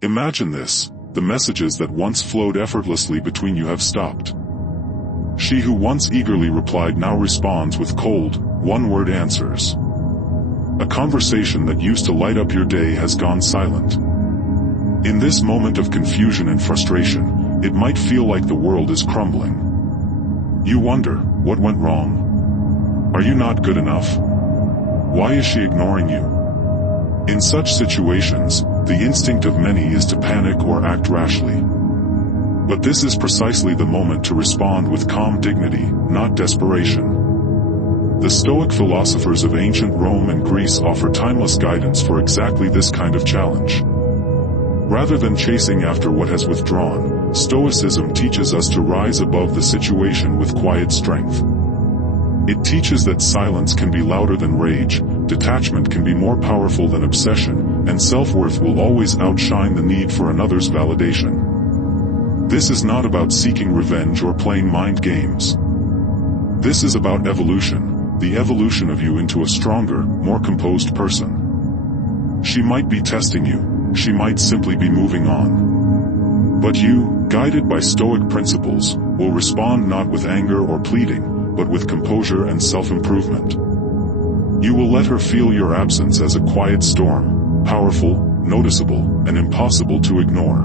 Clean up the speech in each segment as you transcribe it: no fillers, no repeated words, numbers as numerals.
Imagine this: the messages that once flowed effortlessly between you have stopped. She who once eagerly replied now responds with cold, one-word answers. A conversation that used to light up your day has gone silent. In this moment of confusion and frustration, it might feel like the world is crumbling. You wonder, what went wrong? Are you not good enough? Why is she ignoring you? In such situations, the instinct of many is to panic or act rashly. But this is precisely the moment to respond with calm dignity, not desperation. The Stoic philosophers of ancient Rome and Greece offer timeless guidance for exactly this kind of challenge. Rather than chasing after what has withdrawn, Stoicism teaches us to rise above the situation with quiet strength. It teaches that silence can be louder than rage, detachment can be more powerful than obsession, and self-worth will always outshine the need for another's validation. This is not about seeking revenge or playing mind games. This is about evolution, the evolution of you into a stronger, more composed person. She might be testing you. She might simply be moving on. But you, guided by Stoic principles, will respond not with anger or pleading, but with composure and self-improvement. You will let her feel your absence as a quiet storm, powerful, noticeable, and impossible to ignore.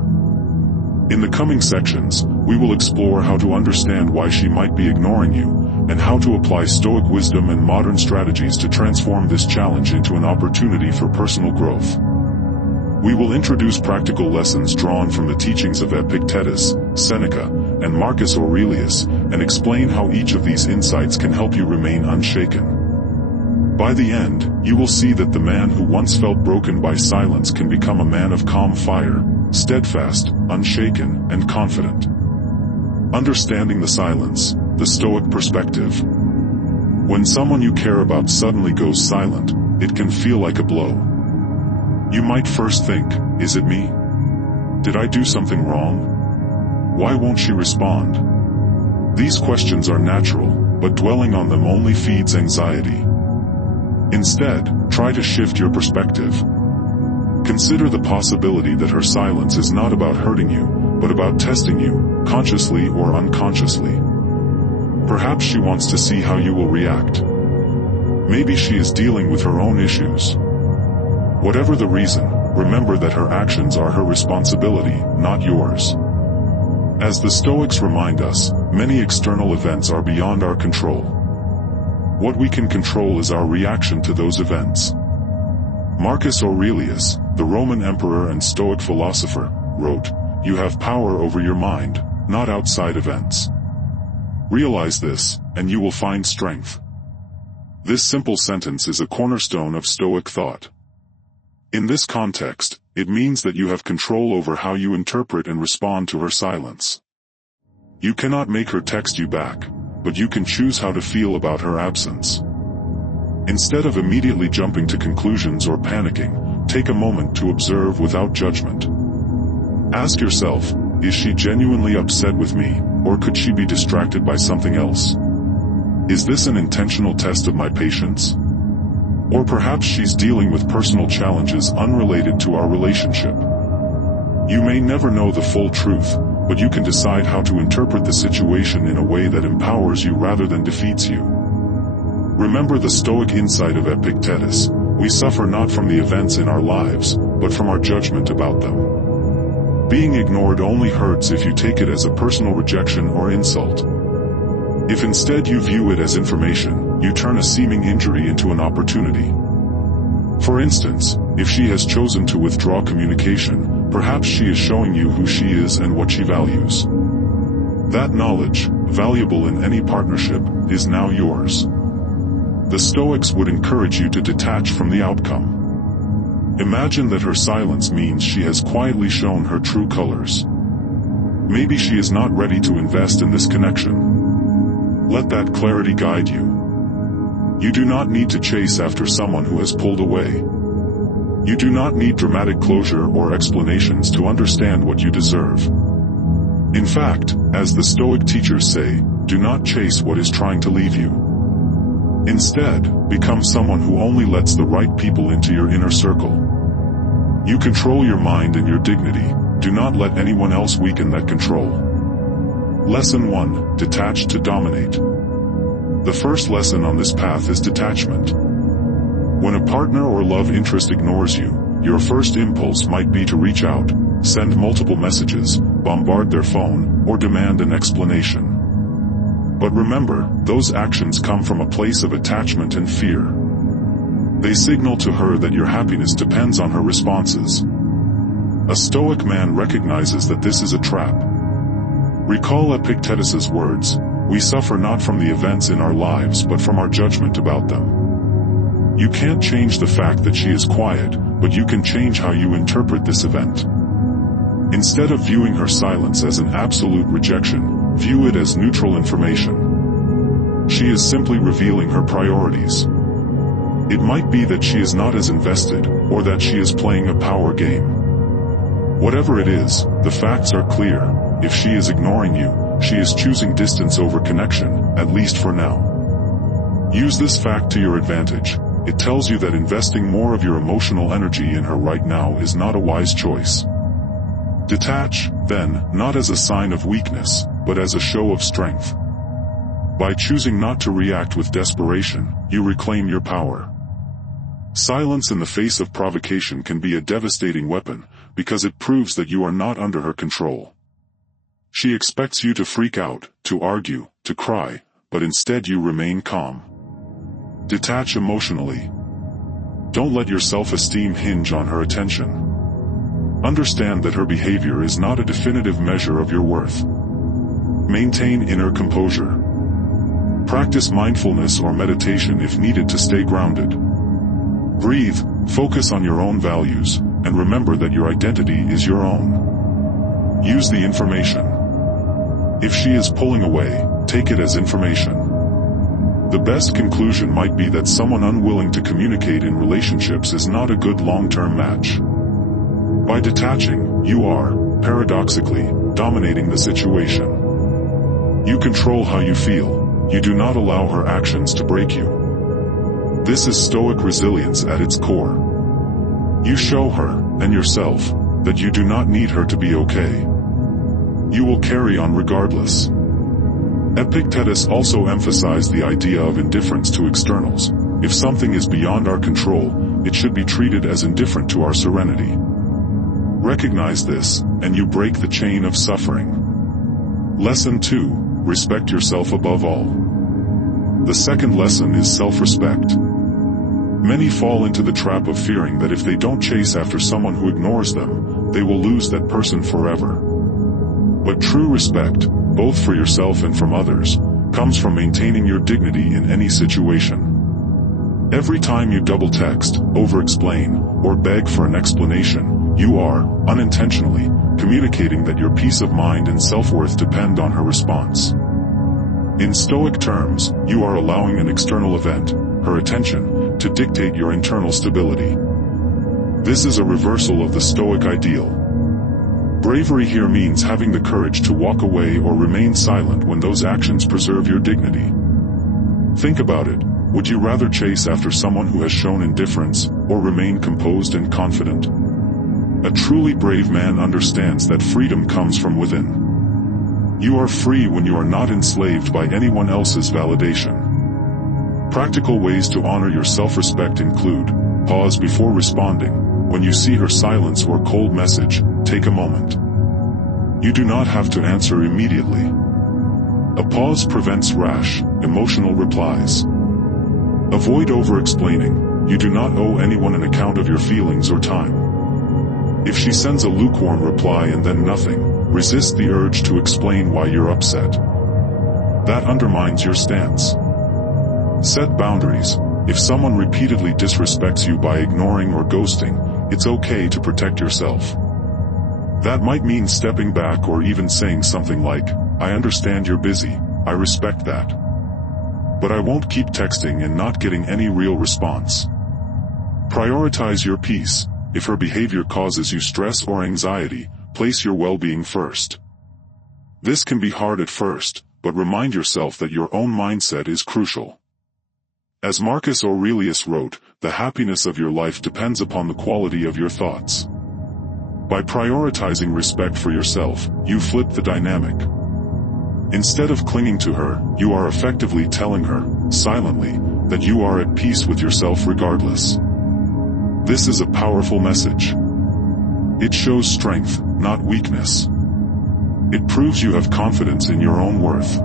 In the coming sections, we will explore how to understand why she might be ignoring you, and how to apply Stoic wisdom and modern strategies to transform this challenge into an opportunity for personal growth. We will introduce practical lessons drawn from the teachings of Epictetus, Seneca, and Marcus Aurelius, and explain how each of these insights can help you remain unshaken. By the end, you will see that the man who once felt broken by silence can become a man of calm fire, steadfast, unshaken, and confident. Understanding the silence, the Stoic perspective. When someone you care about suddenly goes silent, it can feel like a blow. You might first think, is it me? Did I do something wrong? Why won't she respond? These questions are natural, but dwelling on them only feeds anxiety. Instead, try to shift your perspective. Consider the possibility that her silence is not about hurting you, but about testing you, consciously or unconsciously. Perhaps she wants to see how you will react. Maybe she is dealing with her own issues. Whatever the reason, remember that her actions are her responsibility, not yours. As the Stoics remind us, many external events are beyond our control. What we can control is our reaction to those events. Marcus Aurelius, the Roman emperor and Stoic philosopher, wrote, "You have power over your mind, not outside events." Realize this, and you will find strength. This simple sentence is a cornerstone of Stoic thought. In this context, it means that you have control over how you interpret and respond to her silence. You cannot make her text you back, but you can choose how to feel about her absence. Instead of immediately jumping to conclusions or panicking, take a moment to observe without judgment. Ask yourself, is she genuinely upset with me, or could she be distracted by something else? Is this an intentional test of my patience? Or perhaps she's dealing with personal challenges unrelated to our relationship. You may never know the full truth, but you can decide how to interpret the situation in a way that empowers you rather than defeats you. Remember the Stoic insight of Epictetus: we suffer not from the events in our lives, but from our judgment about them. Being ignored only hurts if you take it as a personal rejection or insult. If instead you view it as information, you turn a seeming injury into an opportunity. For instance, if she has chosen to withdraw communication, perhaps she is showing you who she is and what she values. That knowledge, valuable in any partnership, is now yours. The Stoics would encourage you to detach from the outcome. Imagine that her silence means she has quietly shown her true colors. Maybe she is not ready to invest in this connection. Let that clarity guide you. You do not need to chase after someone who has pulled away. You do not need dramatic closure or explanations to understand what you deserve. In fact, as the Stoic teachers say, do not chase what is trying to leave you. Instead, become someone who only lets the right people into your inner circle. You control your mind and your dignity. Do not let anyone else weaken that control. Lesson 1. Detach to dominate. The first lesson on this path is detachment. When a partner or love interest ignores you, your first impulse might be to reach out, send multiple messages, bombard their phone, or demand an explanation. But remember, those actions come from a place of attachment and fear. They signal to her that your happiness depends on her responses. A Stoic man recognizes that this is a trap. Recall Epictetus's words, "We suffer not from the events in our lives but from our judgment about them." You can't change the fact that she is quiet, but you can change how you interpret this event. Instead of viewing her silence as an absolute rejection, view it as neutral information. She is simply revealing her priorities. It might be that she is not as invested, or that she is playing a power game. Whatever it is, the facts are clear. If she is ignoring you, she is choosing distance over connection, at least for now. Use this fact to your advantage. It tells you that investing more of your emotional energy in her right now is not a wise choice. Detach, then, not as a sign of weakness, but as a show of strength. By choosing not to react with desperation, you reclaim your power. Silence in the face of provocation can be a devastating weapon, because it proves that you are not under her control. She expects you to freak out, to argue, to cry, but instead you remain calm. Detach emotionally. Don't let your self-esteem hinge on her attention. Understand that her behavior is not a definitive measure of your worth. Maintain inner composure. Practice mindfulness or meditation if needed to stay grounded. Breathe, focus on your own values, and remember that your identity is your own. Use the information. If she is pulling away, take it as information. The best conclusion might be that someone unwilling to communicate in relationships is not a good long-term match. By detaching, you are, paradoxically, dominating the situation. You control how you feel. You do not allow her actions to break you. This is Stoic resilience at its core. You show her, and yourself, that you do not need her to be okay. You will carry on regardless. Epictetus also emphasized the idea of indifference to externals. If something is beyond our control, it should be treated as indifferent to our serenity. Recognize this, and you break the chain of suffering. Lesson 2. Respect yourself above all. The second lesson is self-respect. Many fall into the trap of fearing that if they don't chase after someone who ignores them, they will lose that person forever. But true respect, both for yourself and from others, comes from maintaining your dignity in any situation. Every time you double text, over-explain, or beg for an explanation, you are, unintentionally, communicating that your peace of mind and self-worth depend on her response. In Stoic terms, you are allowing an external event, her attention, to dictate your internal stability. This is a reversal of the Stoic ideal. Bravery here means having the courage to walk away or remain silent when those actions preserve your dignity. Think about it. Would you rather chase after someone who has shown indifference, or remain composed and confident? A truly brave man understands that freedom comes from within. You are free when you are not enslaved by anyone else's validation. Practical ways to honor your self-respect include: pause before responding. When you see her silence or cold message, take a moment. You do not have to answer immediately. A pause prevents rash, emotional replies. Avoid over-explaining. You do not owe anyone an account of your feelings or time. If she sends a lukewarm reply and then nothing, resist the urge to explain why you're upset. That undermines your stance. Set boundaries. If someone repeatedly disrespects you by ignoring or ghosting, it's okay to protect yourself. That might mean stepping back or even saying something like, "I understand you're busy, I respect that. But I won't keep texting and not getting any real response." Prioritize your peace. If her behavior causes you stress or anxiety, place your well-being first. This can be hard at first, but remind yourself that your own mindset is crucial. As Marcus Aurelius wrote, the happiness of your life depends upon the quality of your thoughts. By prioritizing respect for yourself, you flip the dynamic. Instead of clinging to her, you are effectively telling her, silently, that you are at peace with yourself regardless. This is a powerful message. It shows strength, not weakness. It proves you have confidence in your own worth.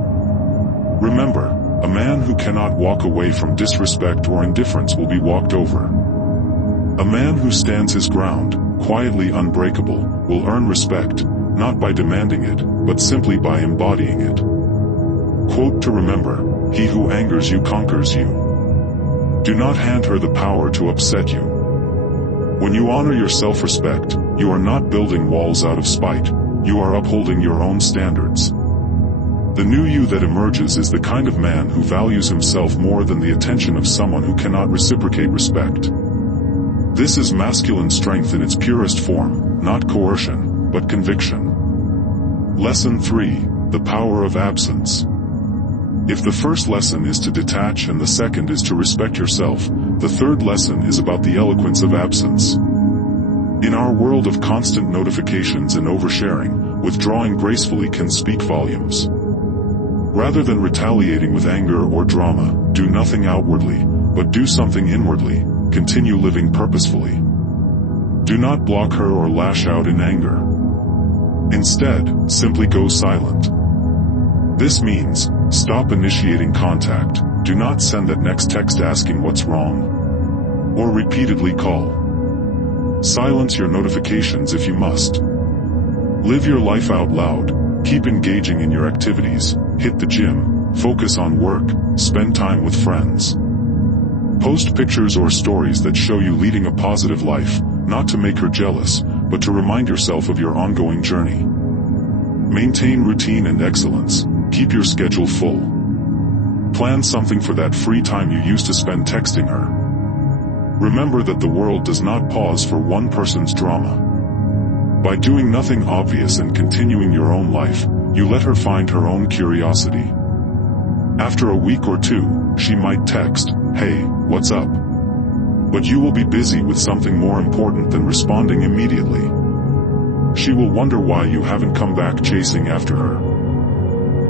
Remember, a man who cannot walk away from disrespect or indifference will be walked over. A man who stands his ground, quietly unbreakable, will earn respect, not by demanding it, but simply by embodying it. Quote to remember, "He who angers you conquers you." Do not hand her the power to upset you. When you honor your self-respect, you are not building walls out of spite, you are upholding your own standards. The new you that emerges is the kind of man who values himself more than the attention of someone who cannot reciprocate respect. This is masculine strength in its purest form, not coercion, but conviction. Lesson 3, the power of absence. If the first lesson is to detach and the second is to respect yourself, the third lesson is about the eloquence of absence. In our world of constant notifications and oversharing, withdrawing gracefully can speak volumes. Rather than retaliating with anger or drama, do nothing outwardly, but do something inwardly, continue living purposefully. Do not block her or lash out in anger. Instead, simply go silent. This means, stop initiating contact, do not send that next text asking what's wrong, or repeatedly call. Silence your notifications if you must. Live your life out loud, keep engaging in your activities, hit the gym, focus on work, spend time with friends. Post pictures or stories that show you leading a positive life, not to make her jealous, but to remind yourself of your ongoing journey. Maintain routine and excellence. Keep your schedule full. Plan something for that free time you used to spend texting her. Remember that the world does not pause for one person's drama. By doing nothing obvious and continuing your own life, you let her find her own curiosity. After a week or two, she might text, "Hey, what's up?" But you will be busy with something more important than responding immediately. She will wonder why you haven't come back chasing after her.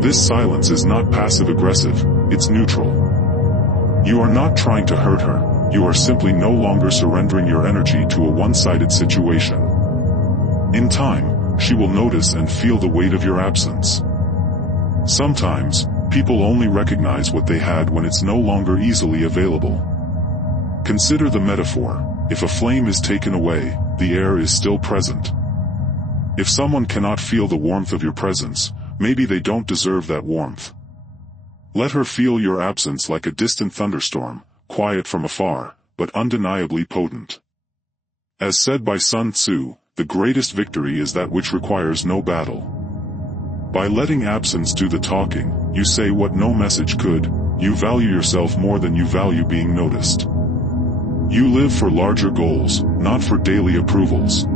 This silence is not passive-aggressive, it's neutral. You are not trying to hurt her, you are simply no longer surrendering your energy to a one-sided situation. In time, she will notice and feel the weight of your absence. Sometimes, people only recognize what they had when it's no longer easily available. Consider the metaphor: if a flame is taken away, the air is still present. If someone cannot feel the warmth of your presence, maybe they don't deserve that warmth. Let her feel your absence like a distant thunderstorm, quiet from afar, but undeniably potent. As said by Sun Tzu, the greatest victory is that which requires no battle. By letting absence do the talking, you say what no message could: you value yourself more than you value being noticed. You live for larger goals, not for daily approvals.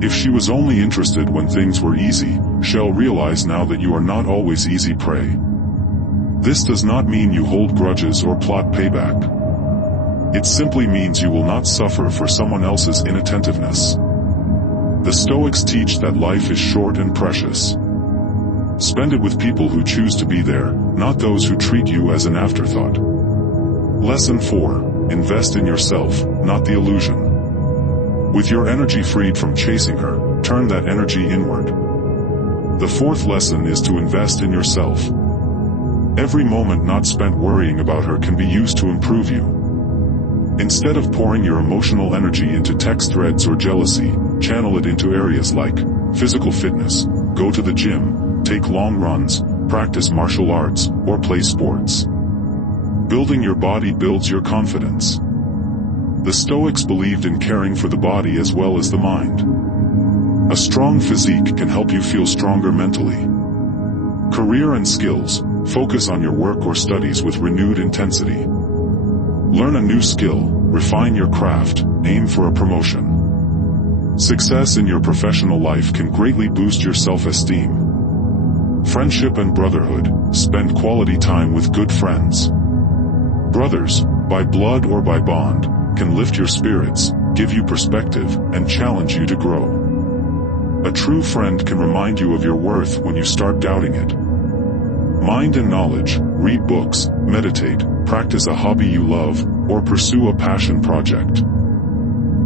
If she was only interested when things were easy, she'll realize now that you are not always easy prey. This does not mean you hold grudges or plot payback. It simply means you will not suffer for someone else's inattentiveness. The Stoics teach that life is short and precious. Spend it with people who choose to be there, not those who treat you as an afterthought. Lesson 4. Invest in yourself, not the illusion. With your energy freed from chasing her, turn that energy inward. The fourth lesson is to invest in yourself. Every moment not spent worrying about her can be used to improve you. Instead of pouring your emotional energy into text threads or jealousy, channel it into areas like physical fitness, go to the gym, take long runs, practice martial arts, or play sports. Building your body builds your confidence. The Stoics believed in caring for the body as well as the mind. A strong physique can help you feel stronger mentally. Career and skills, focus on your work or studies with renewed intensity. Learn a new skill, refine your craft, aim for a promotion. Success in your professional life can greatly boost your self-esteem. Friendship and brotherhood, spend quality time with good friends. Brothers, by blood or by bond, can lift your spirits, give you perspective, and challenge you to grow. A true friend can remind you of your worth when you start doubting it. Mind and knowledge, read books, meditate, practice a hobby you love, or pursue a passion project.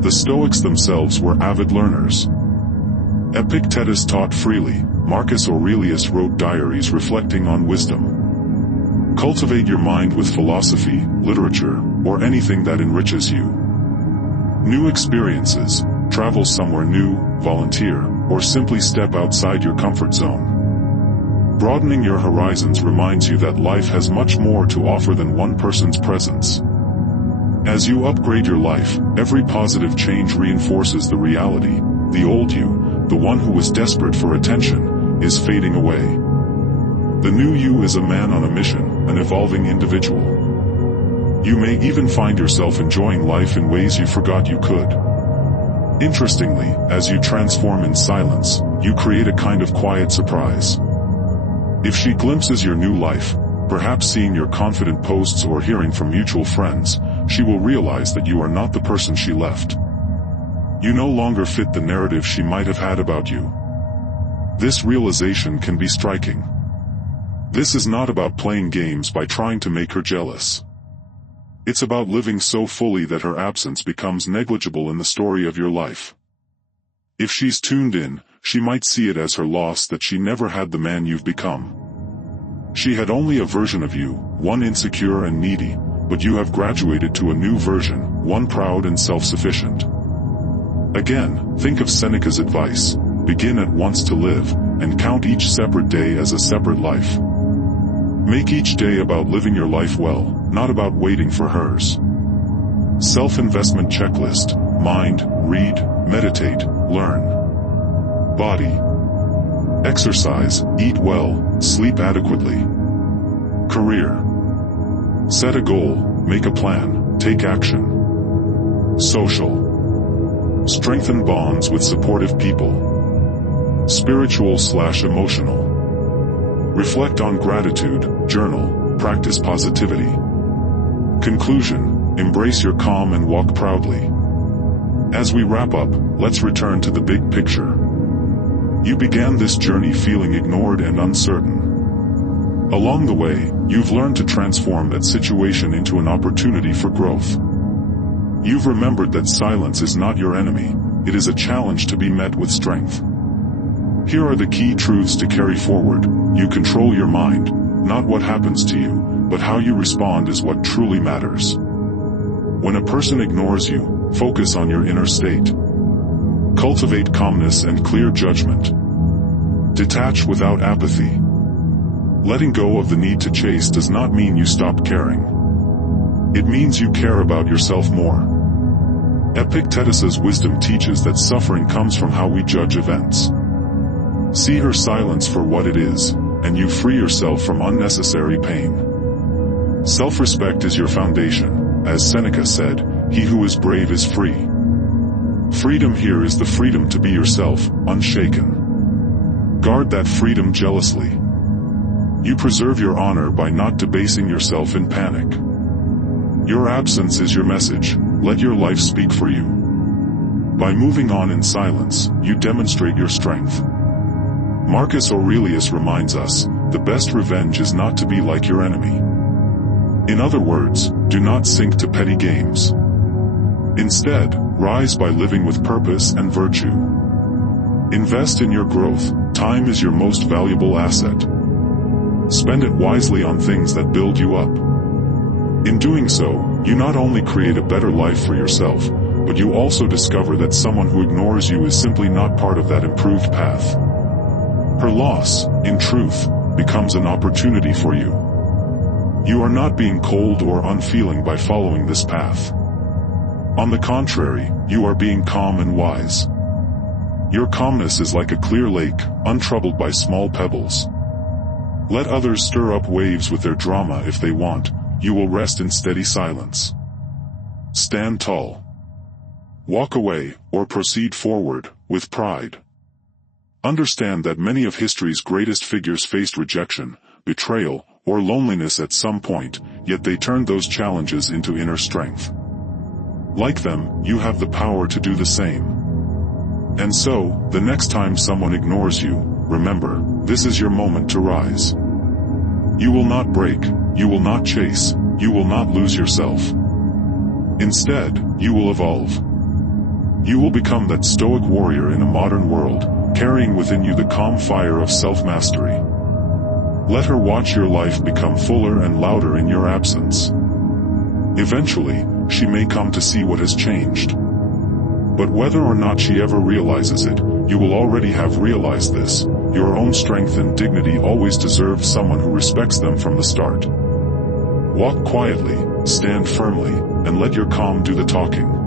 The Stoics themselves were avid learners. Epictetus taught freely, Marcus Aurelius wrote diaries reflecting on wisdom. Cultivate your mind with philosophy, literature, or anything that enriches you. New experiences, travel somewhere new, volunteer, or simply step outside your comfort zone. Broadening your horizons reminds you that life has much more to offer than one person's presence. As you upgrade your life, every positive change reinforces the reality. The old you, the one who was desperate for attention, is fading away. The new you is a man on a mission, an evolving individual. You may even find yourself enjoying life in ways you forgot you could. Interestingly, as you transform in silence, you create a kind of quiet surprise. If she glimpses your new life, perhaps seeing your confident posts or hearing from mutual friends, she will realize that you are not the person she left. You no longer fit the narrative she might have had about you. This realization can be striking. This is not about playing games by trying to make her jealous. It's about living so fully that her absence becomes negligible in the story of your life. If she's tuned in, she might see it as her loss that she never had the man you've become. She had only a version of you, one insecure and needy, but you have graduated to a new version, one proud and self-sufficient. Again, think of Seneca's advice: begin at once to live, and count each separate day as a separate life. Make each day about living your life well, not about waiting for hers. Self-investment checklist: mind, read, meditate, learn. Body. Exercise, eat well, sleep adequately. Career. Set a goal, make a plan, take action. Social. Strengthen bonds with supportive people. Spiritual/emotional. Reflect on gratitude, journal, practice positivity. Conclusion: embrace your calm and walk proudly. As we wrap up, let's return to the big picture. You began this journey feeling ignored and uncertain. Along the way, you've learned to transform that situation into an opportunity for growth. You've remembered that silence is not your enemy, it is a challenge to be met with strength. Here are the key truths to carry forward: you control your mind, not what happens to you, but how you respond is what truly matters. When a person ignores you, focus on your inner state. Cultivate calmness and clear judgment. Detach without apathy. Letting go of the need to chase does not mean you stop caring. It means you care about yourself more. Epictetus's wisdom teaches that suffering comes from how we judge events. See her silence for what it is, and you free yourself from unnecessary pain. Self-respect is your foundation. As Seneca said, "He who is brave is free." Freedom here is the freedom to be yourself, unshaken. Guard that freedom jealously. You preserve your honor by not debasing yourself in panic. Your absence is your message, let your life speak for you. By moving on in silence, you demonstrate your strength. Marcus Aurelius reminds us, the best revenge is not to be like your enemy. In other words, do not sink to petty games. Instead, rise by living with purpose and virtue. Invest in your growth, time is your most valuable asset. Spend it wisely on things that build you up. In doing so, you not only create a better life for yourself, but you also discover that someone who ignores you is simply not part of that improved path. Her loss, in truth, becomes an opportunity for you. You are not being cold or unfeeling by following this path. On the contrary, you are being calm and wise. Your calmness is like a clear lake, untroubled by small pebbles. Let others stir up waves with their drama if they want, you will rest in steady silence. Stand tall. Walk away, or proceed forward, with pride. Understand that many of history's greatest figures faced rejection, betrayal, or loneliness at some point, yet they turned those challenges into inner strength. Like them, you have the power to do the same. And so, the next time someone ignores you, remember, this is your moment to rise. You will not break, you will not chase, you will not lose yourself. Instead, you will evolve. You will become that stoic warrior in a modern world, carrying within you the calm fire of self-mastery. Let her watch your life become fuller and louder in your absence. Eventually, she may come to see what has changed. But whether or not she ever realizes it, you will already have realized this. Your own strength and dignity always deserve someone who respects them from the start. Walk quietly, stand firmly, and let your calm do the talking.